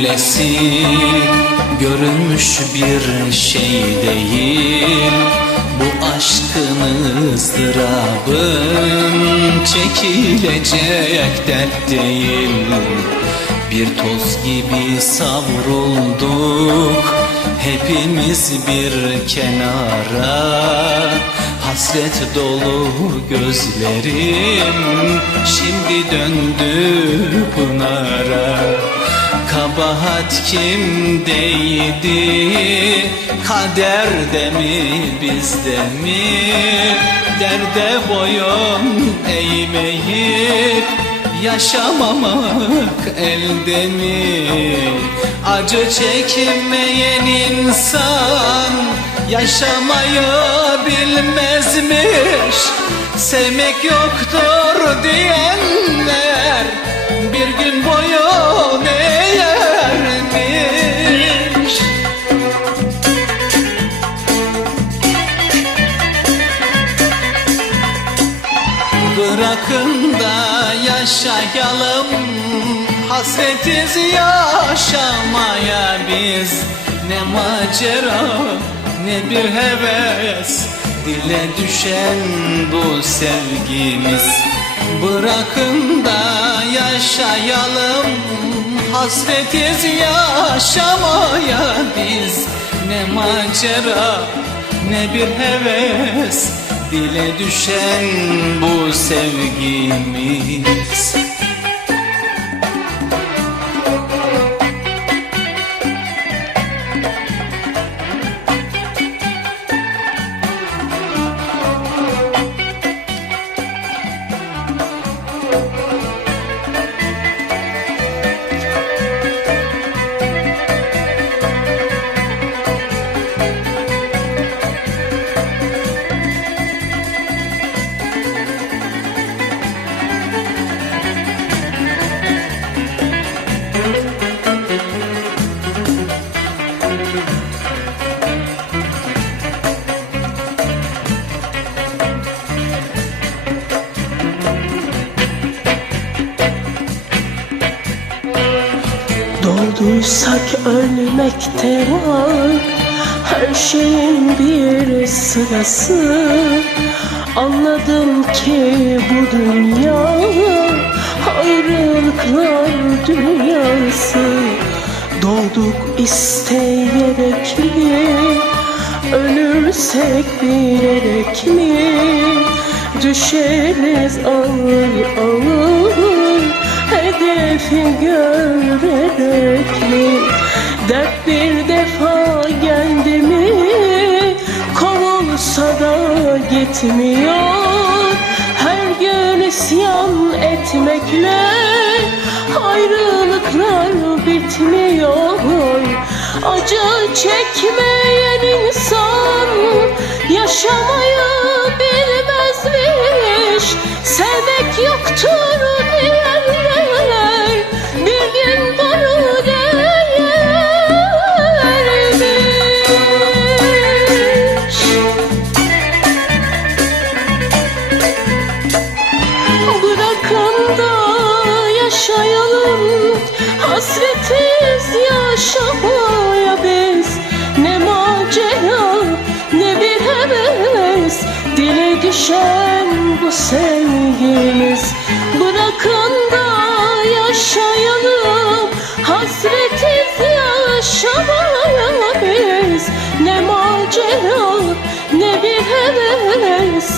Ayrılığın böylesi görülmüş bir şey değil. Bu aşkın ızdırabın çekilecek dert değil. Bir toz gibi savrulduk. Hepimiz bir kenara. Hasret dolu gözlerim şimdi döndü pınara Kabahat kimdeydi? Kaderde mi bizde mi? Derde boyun eğmeyip yaşamamak elde mi? Acı çekmeyen insan yaşamayı bilmezmiş Sevmek yoktur diyenler bir gün boyun Bırakın da yaşayalım. Hasretiz yaşamaya biz Ne macera ne bir heves. Dile düşen bu sevgimiz. Bırakın da yaşayalım. Hasretiz yaşamaya biz Ne macera ne bir heves Dile düşen bu sevgimiz Doğduysak ölmekte var Her şeyin bir sırası. Anladım ki bu dünya Ayrılıklar dünyası. Doğduk isteyerek mi Ölürsek bilerek mi? Düşeriz ağır ağır Hedefi görerek mi Dert bir defa geldi mi Kovulsa da gitmiyor. Her gün isyan etmekle Ayrılıklar bitmiyor. Acı çekmeyen insan Yaşamayı bilmezmiş. Sevmek yoktur biz yaşamaya biz. Ne macera ne bir heves. Dile düşen bu sevgimiz. Bırakın da yaşayalım. Hasretiz yaşamaya biz Ne macera ne bir heves.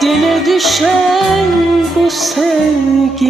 Dile düşen bu sevgimiz.